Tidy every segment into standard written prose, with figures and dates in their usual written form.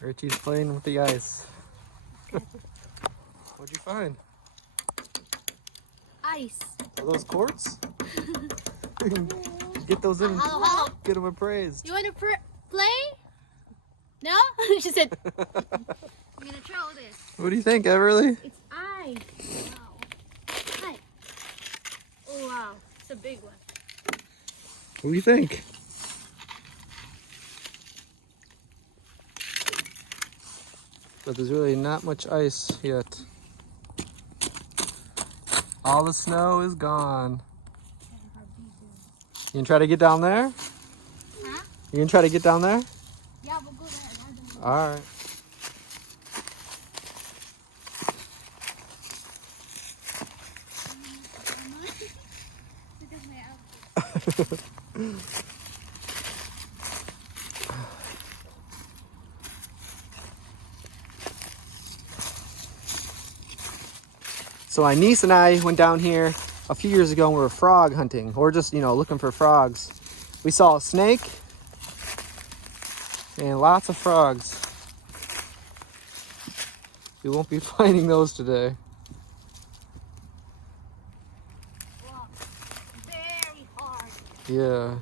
Richie's playing with the ice. What'd you find? Ice. Are those quartz? Get those in. Hello. Get them a praise. You want to play? No? She said, I'm going to throw this. What do you think, Everly? It's ice. Wow. Hi. Oh, wow. It's a big one. What do you think? But there's really not much ice yet. All the snow is gone. You gonna try to get down there? Huh? You gonna try to get down there? Yeah, we'll go there. All right. So my niece and I went down here a few years ago and we were frog hunting, or just, looking for frogs. We saw a snake and lots of frogs. We won't be finding those today. Wow. Very hard. Yeah.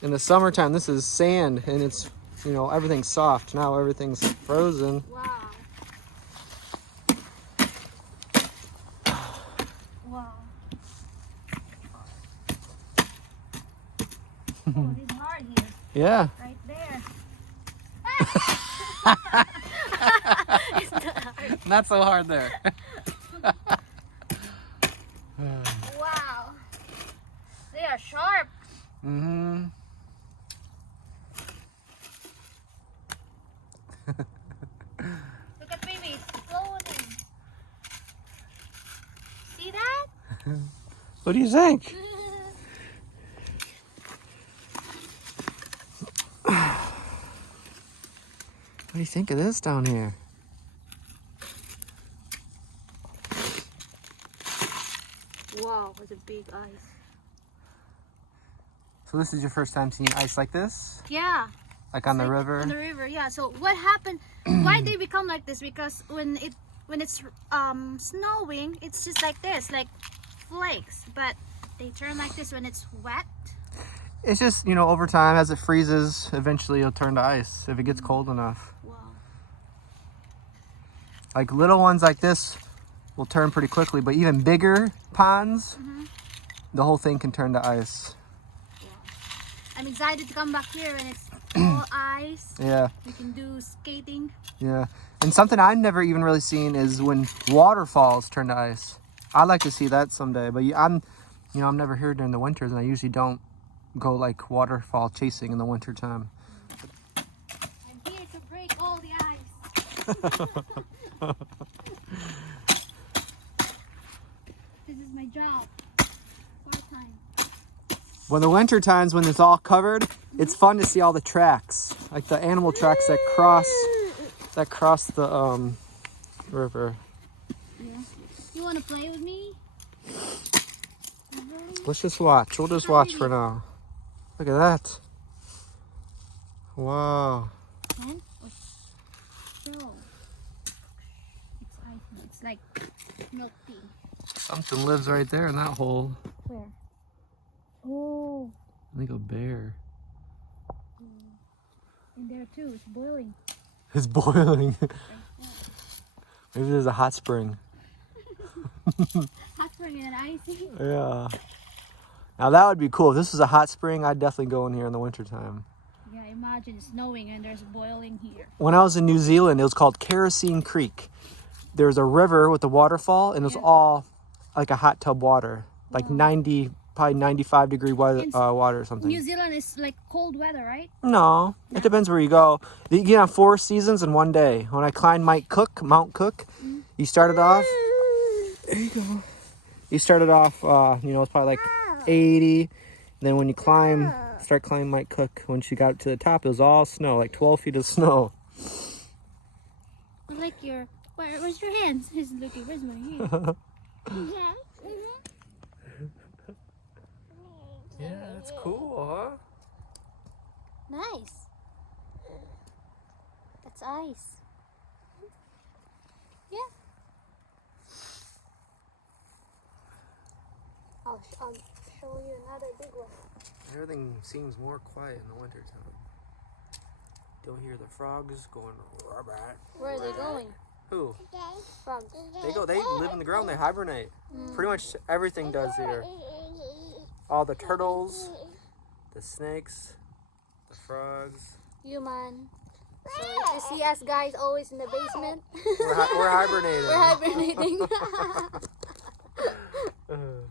In the summertime, this is sand and it's, everything's soft. Now everything's frozen. Wow. Wow. Oh, it's hard here. Yeah. Right there. It's not hard. Not so hard there. Wow. They are sharp. Mm-hmm. Look at baby, it's floating. See that? What do you think? What do you think of this down here? Wow, it's a big ice. So this is your first time seeing ice like this? Yeah. Like on the river? On the river, yeah. So what happened? Why they become like this? Because when it's snowing, it's just like this, like flakes. But they turn like this when it's wet. It's just, over time, as it freezes, eventually it'll turn to ice if it gets cold enough. Wow. Like little ones like this will turn pretty quickly, but even bigger ponds, the whole thing can turn to ice. Wow. I'm excited to come back here when it's all ice. Yeah. We can do skating. Yeah. And something I've never even really seen is when waterfalls turn to ice. I'd like to see that someday, but I'm never here during the winters, and I usually don't go like waterfall chasing in the winter time. I'm here to break all the ice. This is my job. Part-time. When the winter times, when it's all covered, it's fun to see all the tracks, like the animal tracks that cross the river. Yeah. You want to play with me? Let's just watch. We'll just watch for now. Look at that. Wow. And so it's ice. It's like milk tea. Something lives right there in that hole. Where? Oh. I think a bear. In there too. It's boiling. It's boiling. Maybe there's a hot spring. Hot spring and icy. Yeah. Now that would be cool. If this was a hot spring, I'd definitely go in here in the wintertime. Yeah, imagine it's snowing and there's boiling here. When I was in New Zealand, it was called Kerosene Creek. There was a river with a waterfall, and it was all like a hot tub water, like 95 degree water or something. New Zealand is like cold weather, right? No, it depends where you go. You get on 4 seasons in one day. When I climbed Mount Cook, you started off. There you go. You started off, it's probably like 80. Then when you start climbing Mount Cook, once you got to the top, it was all snow, like 12 feet of snow. I like where's your hands? He's looking, where's my hand? Yeah, that's cool, huh? Nice. That's ice. Yeah. I'll show you another big one. Everything seems more quiet in the wintertime. Don't hear the frogs going. Where are they going? Who? Frogs. They live in the ground. They hibernate. Pretty much everything does here. All the turtles, the snakes, the frogs. Human. So if you see us guys always in the basement, We're hibernating. we're hibernating. Mhm.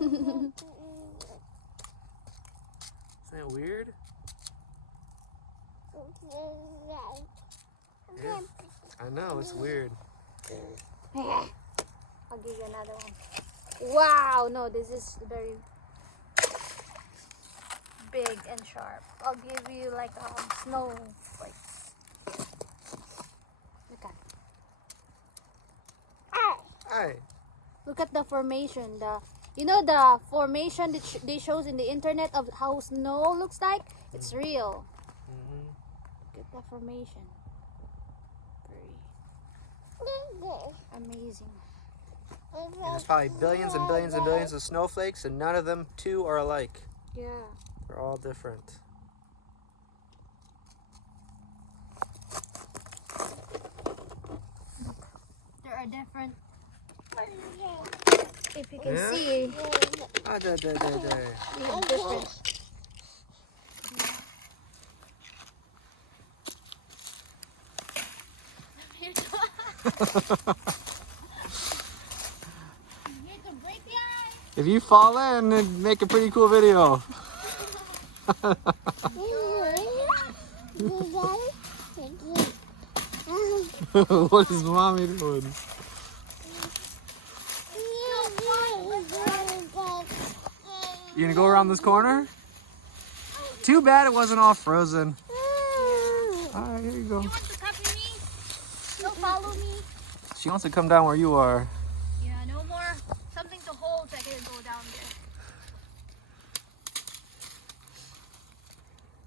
Isn't that weird? Yeah. I know, it's weird. I'll give you another one. Wow, no, this is very big and sharp. I'll give you like snowflakes. Look at. Hi. Look at the formation. The formation that they shows in the internet of how snow looks like. It's real. Look at the formation. Very amazing. And there's probably billions and billions and billions of snowflakes, and none of them two are alike. Yeah. They're all different. There are different. If you can see, they have different. If you fall in, it'd make a pretty cool video. What is mommy doing? You gonna go around this corner? Too bad it wasn't all frozen. Alright, here you go. You want to copy me? Don't follow me. She wants to come down where you are. Yeah, no more. Something to hold so I can go down there.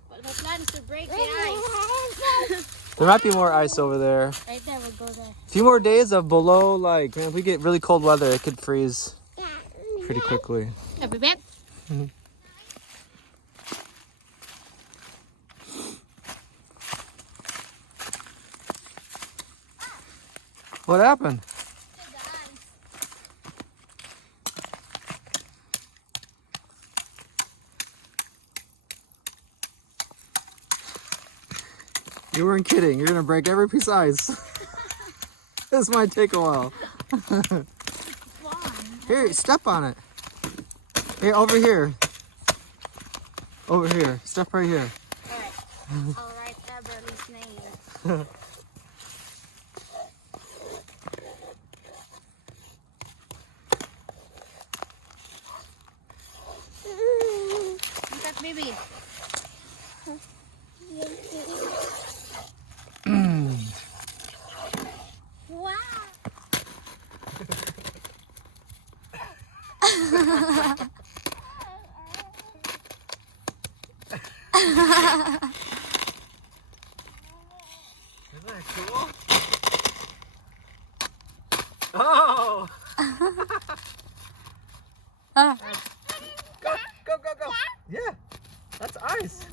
But my plan is to break the ice. There might be more ice over there. Right there, we'll go there. A few more days of below, like, man, if we get really cold weather, it could freeze pretty quickly. I'll be back. What happened? You weren't kidding. You're gonna break every piece of ice. This might take a while. Here, step on it. Here, over here. Over here. Step right here. Alright. I'll write Everly's name. Look at baby. Wow. Isn't that cool? Oh! Go! Yeah, that's ice.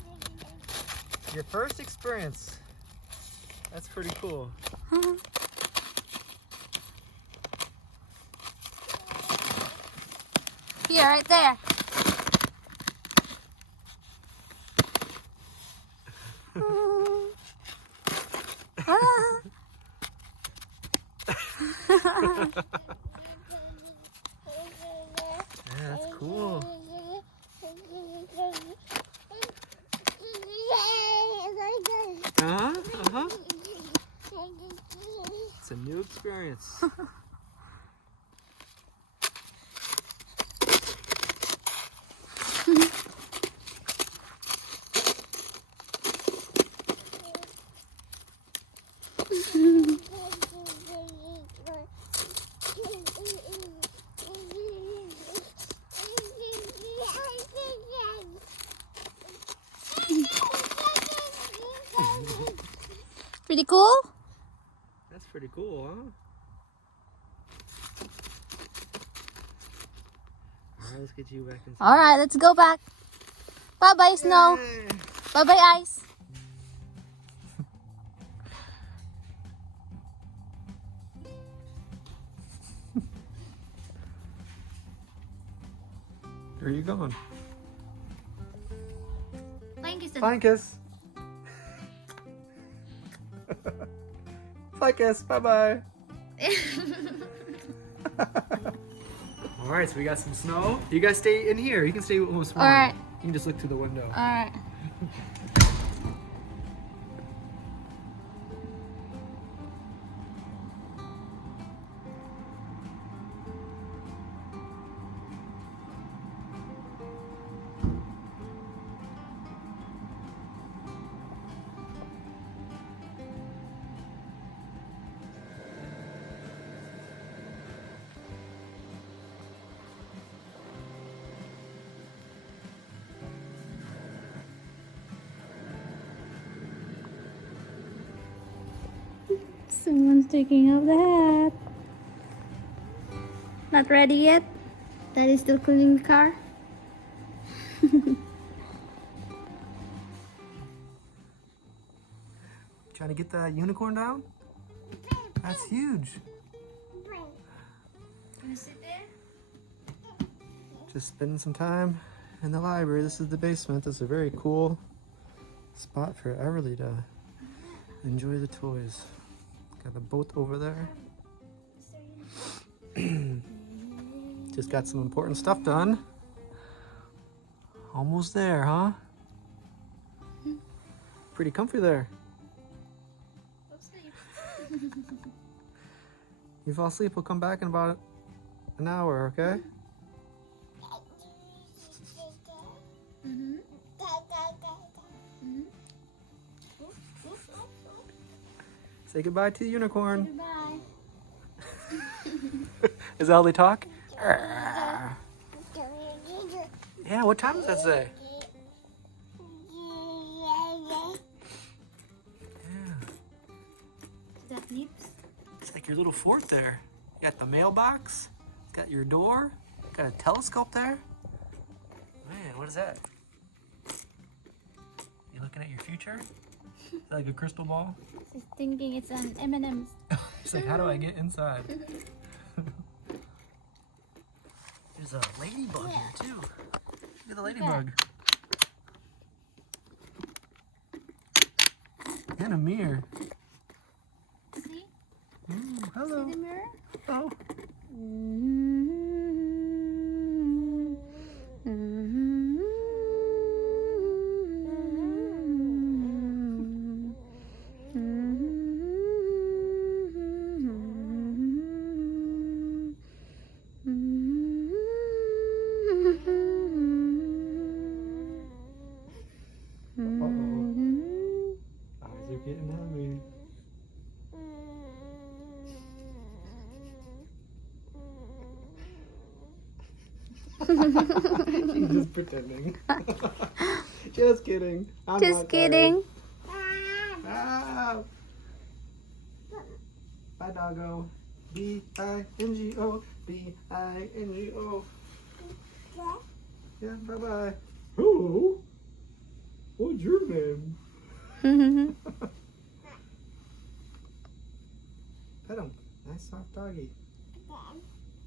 Your first experience. That's pretty cool. Here, right there. Yeah, that's cool. Uh-huh. It's a new experience. Pretty cool? That's pretty cool, huh? Alright, let's get you back inside. Alright, let's go back. Bye-bye, snow. Yay. Bye-bye, ice. Where are you going? Thank you, Flying kiss. Fly kiss. Bye-bye. Alright, so we got some snow. You guys stay in here. You can stay with us. Alright. You can just look through the window. Alright. Someone's taking off the hat. Not ready yet? Daddy's still cleaning the car. Trying to get that unicorn down? That's huge. Can you sit there? Just spending some time in the library. This is the basement. This is a very cool spot for Everly to enjoy the toys. Got a boat over there. Just got some important stuff done. Almost there, huh? Pretty comfy there. You fall asleep, we'll come back in about an hour, okay? Say goodbye to the unicorn. Goodbye. Is that how they talk? Yeah, what time does that say? Yeah. Is that nips? It's like your little fort there. You got the mailbox. It's got your door. Got a telescope there. Man, what is that? You looking at your future? Is that like a crystal ball? She's thinking it's an M&M's. She's like, how do I get inside? There's a ladybug here too. Look at the ladybug. And a mirror. See? Ooh, hello. See the mirror? Oh. Eyes are getting heavy. She's just pretending. Just kidding. I'm Just not kidding. tired. Ah. Bye, doggo. B-I-N-G-O. B-I-N-G-O. Yeah, bye-bye. Hello. What's your name? Pet him. Nice soft doggy.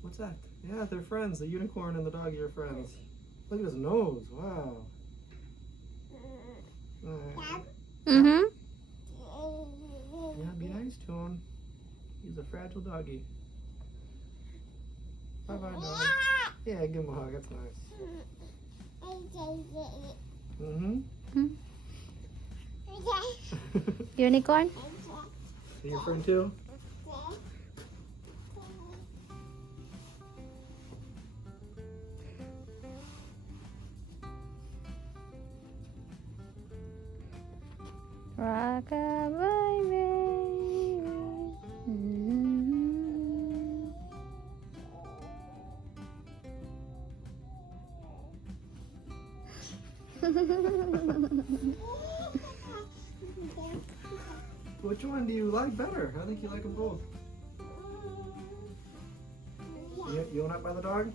What's that? Yeah, they're friends. The unicorn and the doggy are friends. Look at his nose. Wow. Mm-hmm. Yeah, be nice to him. He's a fragile doggy. Bye-bye, dog. Yeah, give him a hug. That's nice. Mm-hmm. Unicorn? See your friend too? Rock-a-bye, baby. Which one do you like better? I think you like them both. You went up by the dog?